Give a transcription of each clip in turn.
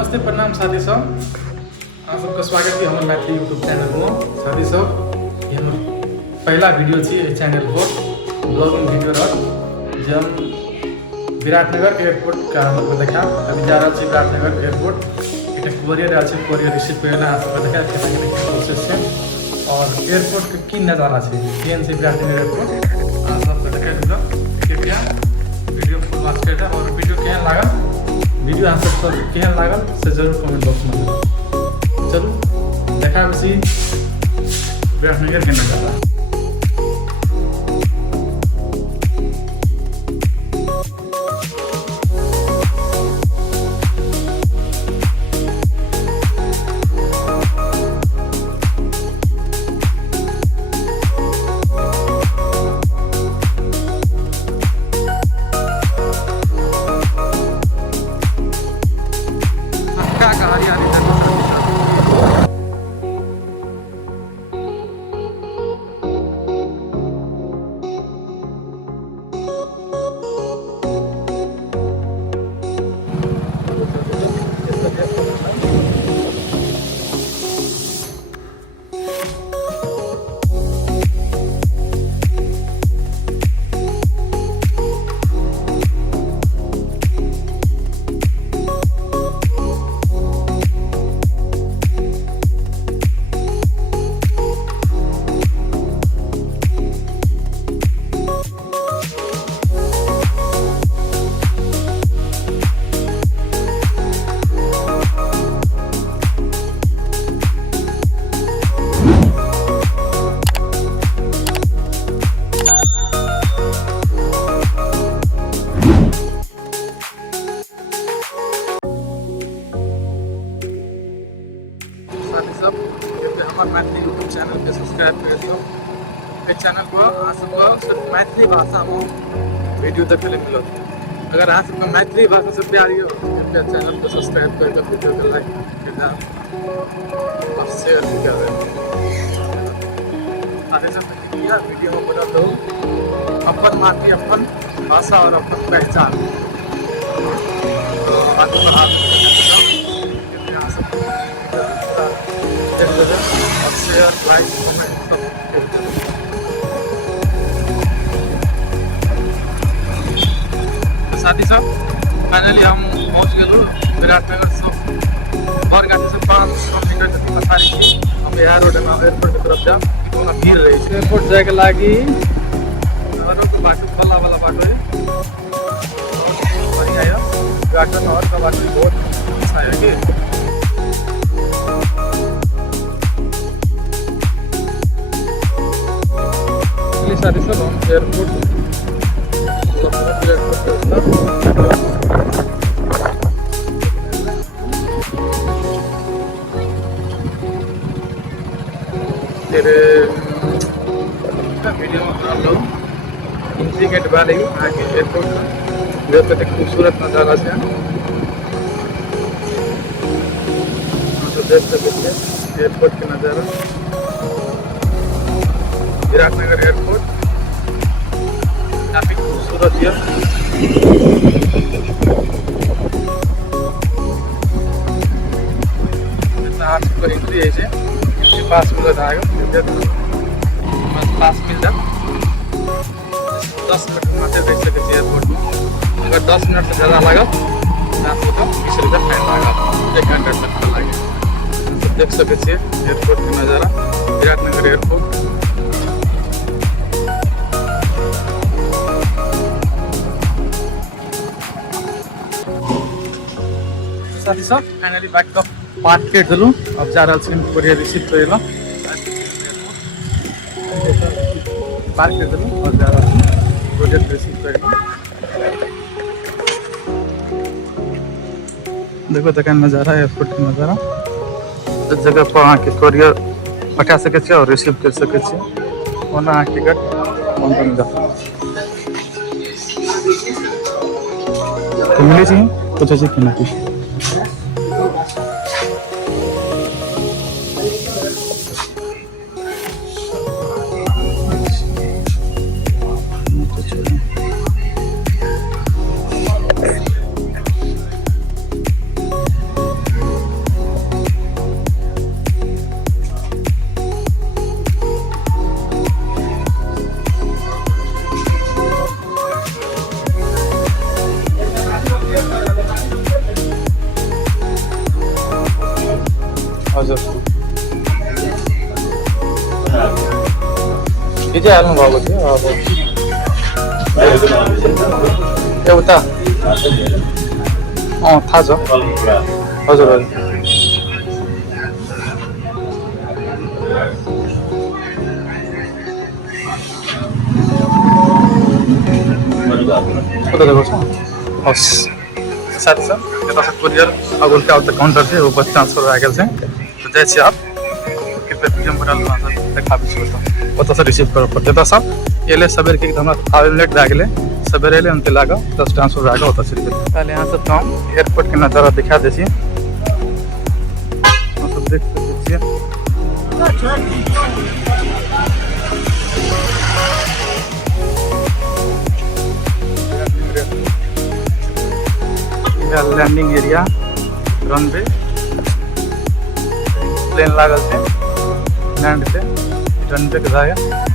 नमस्ते प्रणाम साथी सब, अहाँ सबके स्वागत है हमारे मैथिली यूट्यूब चैनल में। साथी सब ये हमर पहला वीडियो छी इस चैनल पर ब्लॉगिंग वीडियो रह जे हम विराटनगर एयरपोर्ट का हमको देखा अभी जा रहा विराटनगर एयरपोर्ट एक कोरियर अच्छे कोरियर रिसीव करेला अहाँ सबके देखा कैसे प्रोसेस है और एयरपोर्ट के की नज़ारा है ट्रेन से विराटनगर एयरपोर्ट अहाँ सबके देखा दिलौ कृपया वीडियो फुल वॉच कर और वीडियो केहन लागल वीडियो अहाँ सब केहन लागल से जरूर कमेंट बॉक्स में बताउ। चलू देखा बेसी विराटनगर के नजारा। हमारे मैथिली यूट्यूब चैनल के सब्सक्राइब कर दियो। इस चैनल पर अहाँ सबके सिर्फ मैथिली भाषा में वीडियो देखे मिलत। अगर अहाँ सबके मैथिली भाषा से प्यार हो कृपया चैनल को सब्सक्राइब करके वीडियो को लाइक कर और शेयर भी कर आगे सब वीडियो में बता दो अपन माटी अपन भाषा और अपन पहचान और शेयर लाइक कमेंट सब। साथी सब फाइनली हम पहुँच गए विराटनगर सब और गाड़ी से 500 मीटर तक पछाड़ी थी हम यहाँ रोड में एयरपोर्ट की तरफ जा इतना भीड़ रही है एयरपोर्ट जाए के लागी के बाटो खोला वाला बाटो है बढ़िया है विराटनगर और का बाटो बहुत अच्छा है कि साथी सब हम एयरपोर्ट फिर वीडियो में आप लोग एंट्री गेट वाले ही आगे एयरपोर्ट का जो तो खूबसूरत नज़ारा से तो देख सकते एयरपोर्ट का नज़ारा विराटनगर एयरपोर्ट काफी खूबसूरत है। आज को एंट्री है इसके पास मिल जाएगा बस पास मिल जा 10 मिनट में देख सकते एयरपोर्ट में अगर 10 मिनट से ज़्यादा लगा तो 20 रुपया फाइन लगा 1 घंटा तक लगे देख सकते एयरपोर्ट का नज़ारा विराटनगर एयरपोर्ट। साथी सब फाइनली बैग का पार्क के दिलूँ अब जा रहा कोरियर रिसीव करेला पार्क कर दिलूँ और जा रहा कोरियर रिसीव करेला देखो तक नज़ारा एयरपोर्ट का नज़ारा इस जगह पर अहाँ के कोरियर पठा सके और रिसीव कर सके ओना अहाँ टिकट बन जा मिले चाहिए कुछ ऐसे कि ना कुछ हजुर हिजै हाल्नु भएको थियो अब एउटा थाहा छ हजुर हजुर कता देखो हस् साथी सब यता से कुरियर अब उनका अब तक काउंटर से वो बस ट्रांसफर आ गया से तो जैसे आप कितने वीडियो में डाल देखा भी तो वो से रिसीव करो पड़ते तो सब ये ले सवेरे के हमरा आउटलेट लागले सवेरे ले उनके लागा बस ट्रांसफर आगा होता से पहले यहां से तो हम एयरपोर्ट के नजारा दिखा देसी सब देख सकते हैं लैंडिंग एरिया रनवे प्लेन लागल से लैंड से रनवे के जाए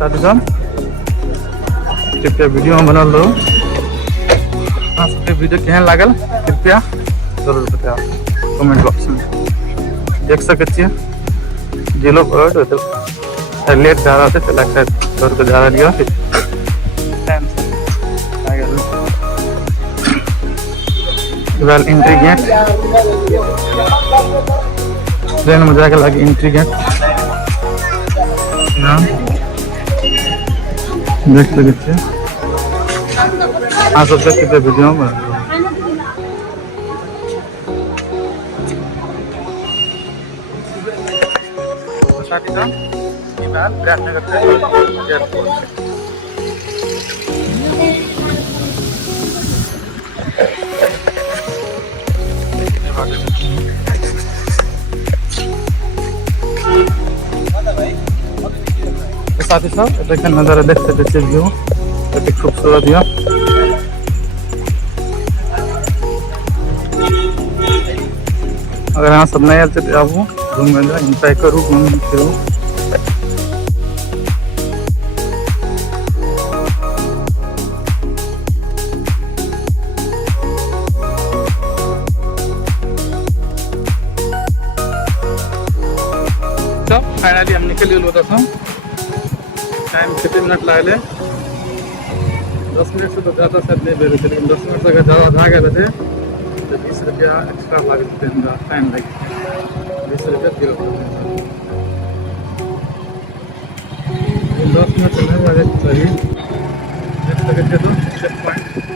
साथी कृपया वीडियो में बना लो वीडियो केहन लागल कृपया जरूर बताओ कमेंट बॉक्स में देख सकते जे लोग लेट जा रहा थे लगता है घर को जा रहा लिया एंट्री गेट ट्रेन में जाके लगे एंट्री गेट देख सकते हाँ सब देख सकते वीडियो में साथी साहब विराटनगर से एयरपोर्ट साथी साहब देखिए नज़ारा देख सकते व्यू काफी खूबसूरत है अगर यहाँ सब नया से आबू घूमे एंजॉय करूँ घूम फिरू फाइनली हम निकल गए था टाइम कितने मिनट लगे 10 मिनट से तो ज़्यादा शायद नहीं ले रहे थे लेकिन 10 मिनट तक ज़्यादा जा गए थे तो 20 रुपया एक्स्ट्रा लगे टाइम लगे 20 रुपया दिया 10 मिनट से नहीं लगे चाहिए देख सकते थे तो चेक पॉइंट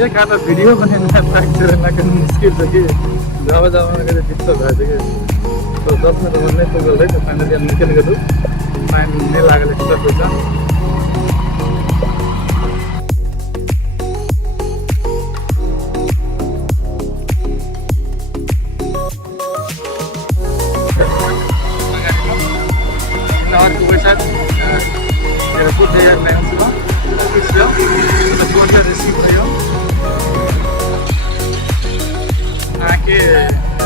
एक वीडियो बने मुश्किल लगी जावा दिक्कत भए तो 10 मिनट नहीं तो गल तो फाइनली हम निकल गए टाइम नहीं लागल एक्स्ट्रा पैसा एयरपोर्ट एयरलाइन्स रिसीव भयो आके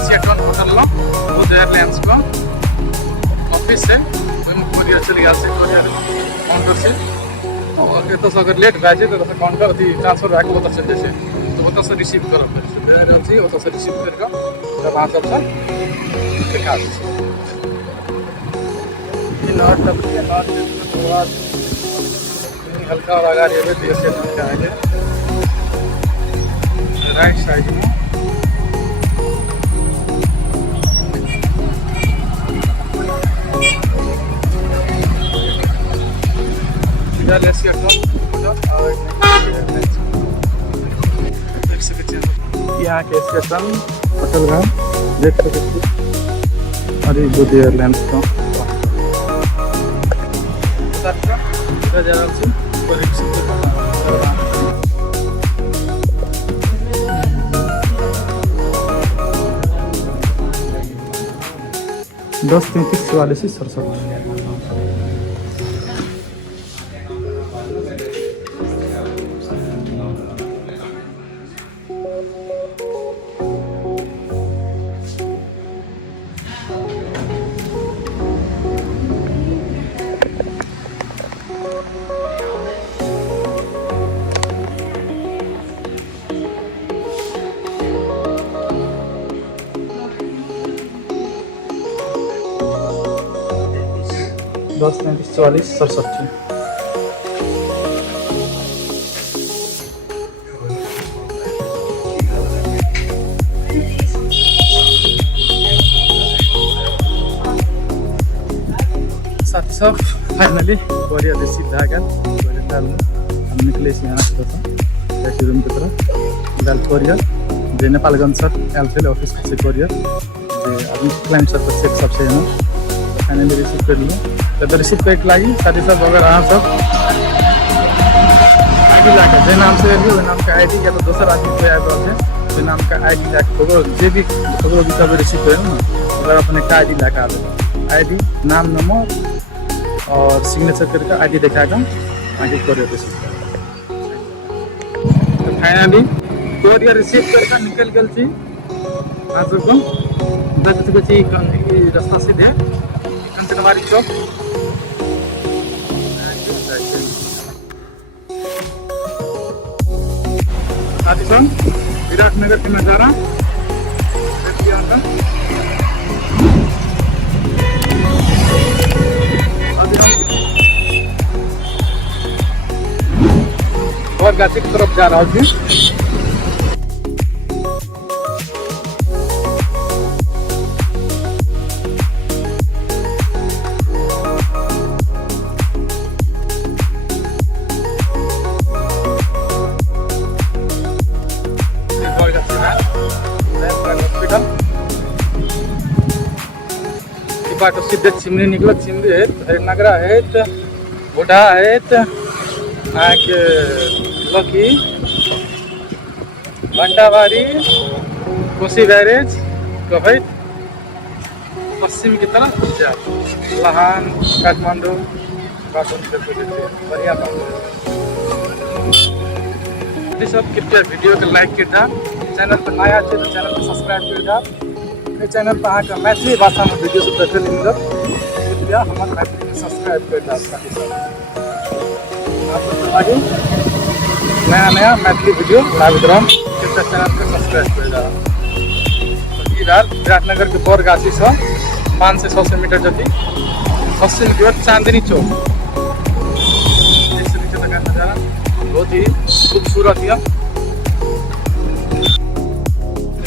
सेटन होटल लो बुध एयरलाइंस को ऑफिस से कोरियर चली गया से कोरियर काउंटर से और तो अगर लेट भए जाए तो काउंटर अथी ट्रांसफर भएको होता से जैसे तो होता से रिसीव करब पड़े होता से रिसीव करके जब आ सब दिखा दे नॉट तब के बाद तनी हल्का और अगाडि हेर्दै त्यो स्टेसनका आगे राइट साइडमा इधर एशिया टॉप और देख सकते हैं यहाँ के स्टेशन होटल का देख सकते हैं और ये गुड एयरलाइंस का इधर जा रहा हूँ दस 33-44-67 10-34-67 साथी सब फाइनली कोरिया से सीधा आ गया हम निकले से यहाँ से रूम की तरफ गल कोरियर जे नेपालगंज सर एल ऑफिस से कोरियर जे आदमी क्लाइंट सर पर सेट सबसे है फाइनली रिसीव कर लूँ तो रिसीव करके लगी साथी सब अगर अहाँ सब आईडी लाके जे नाम से एलियो नाम का आईडी या तो दोसर आदमी कोई आबि रहल छै जे नाम का आईडी लाके जे भी कब रिसीव करें ना अगर अपने का आईडी लाके आवे आईडी नाम नंबर और सिग्नेचर करके आईडी दिखाकर आगे कोरियर रिसीव तो फाइनली कोरियर रिसीव करके निकल गल छी आज को देख सकै छी रास्ता सीधे कंचनवाड़ी चौक साथी सब विराटनगर के नज़ारा अभी हम और गाछी की तरफ जा रहा हूँ बाटो सीधे चिमनी निकलत चिमनी है हरिनगरा है बुढ़ा है आके लकी भंडावाड़ी कोसी बैरेज कवैत पश्चिम की तरफ जा लहान काठमांडू बाटो बढ़िया सब कृपया वीडियो के लाइक कर दा चैनल पर नया है तो चैनल को सब्सक्राइब कर दा चैनल पर अहाँ मैथिली भाषा में वीडियो सब देखे मिलत कृपया हमारे मैथिली में सब्सक्राइब कर दा आगे नया नया मैथिली वीडियो लाबैत रहब कृपया चैनल को सब्सक्राइब कर दा विराटनगर के बड़ गाछी से 500 से 600 मीटर जति 80 मीटर चांदनी चौक नज़ारा बहुत ही खूबसूरत है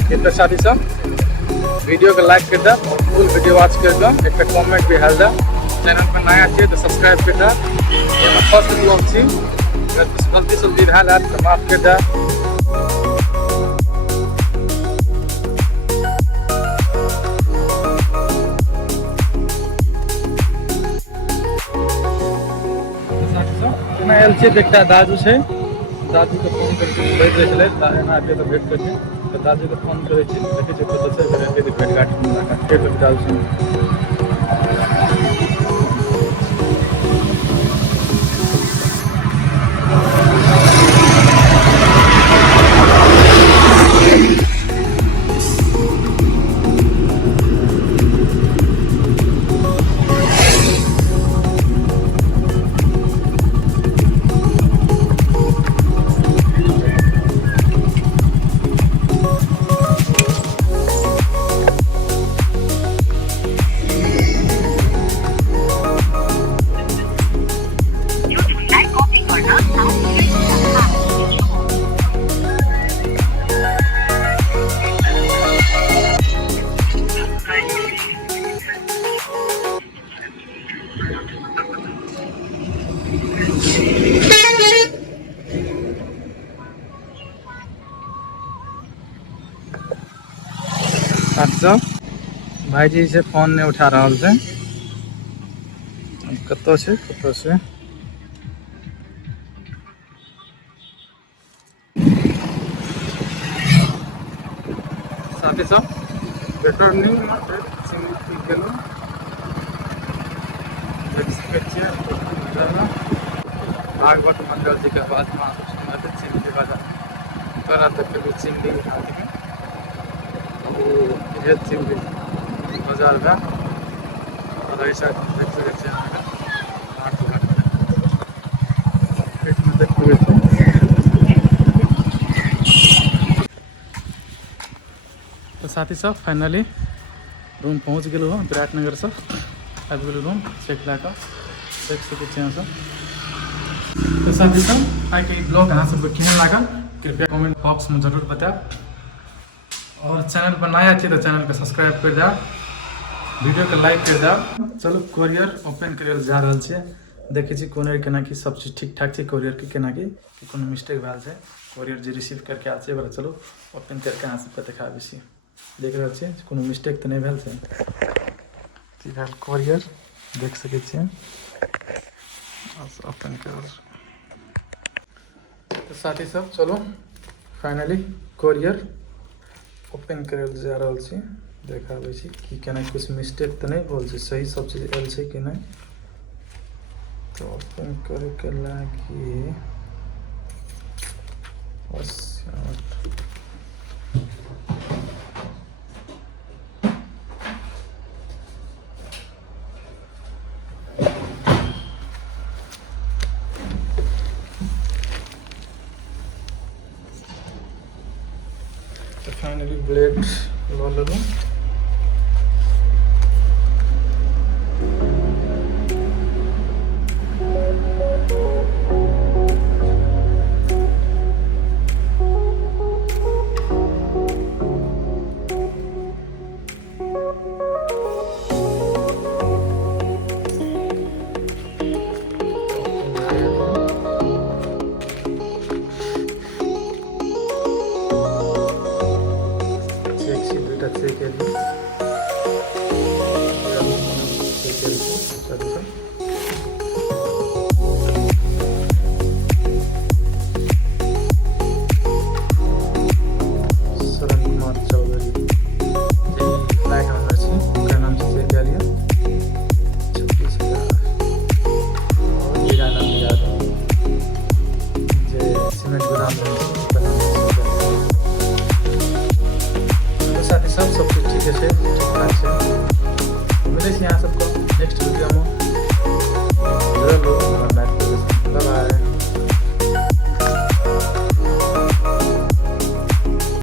कृपया साथी सब वीडियो को लाइक कर दा और फुल वीडियो वॉच कर दा एक कमेंट भी हाल दा चैनल पर नया है तो सब्सक्राइब कर दा ये मैं फर्स्ट ब्लॉग छी अगर कुछ गलती सलती भेल है तो माफ कर दा मैं एल छी देखता दादू है दादू को फोन करके बैठ रहे थे तो भेट कर तो दादू को फोन करे देखे कत से भेट घाट मुलाकात दादू भाईजी से फोन नहीं उठा रहा है। कत से साथी सब बेटर नहीं भागवत मंडल जी के बाद चिंडी बाजार तोरा तक चिंडी चिंडी बाजार का और ऐसा देख सकते हैं पेट में देख तो साथी सब फाइनली रूम पहुंच गए हो विराटनगर से आबि गेल रूम चेक ला कर देख सकते हैं सब। तो साथी सब आई के ब्लॉग अहाँ सबके केहन लागल कृपया कमेंट बॉक्स में जरूर बताएं और चैनल पर नया थी तो चैनल को सब्सक्राइब कर दे वीडियो के लाइक कर दे। चलो कोरियर ओपन करे जा रहा है देखे छी कोरियर केना की सब चीज ठीक ठाक है कोरियर के केना की कोनो मिस्टेक भेल है कोरियर जे रिसीव करके आछे बड़ा चलो ओपन करके अहाँ सबके देखाबे छी देख रहे छे कोनो मिस्टेक तो नहीं भेल छै सीधा कोरियर देख सके छी ओपन कर। तो साथी सब चलो फाइनली कोरियर ओपन करल जा रहा है देखाबे छी कि केना कुछ मिस्टेक तो नहीं बोल छै सही सब चीज आयल छै कि नहीं। तो ओपन करे के लागी बस फाइनली ब्लेड लो लूँ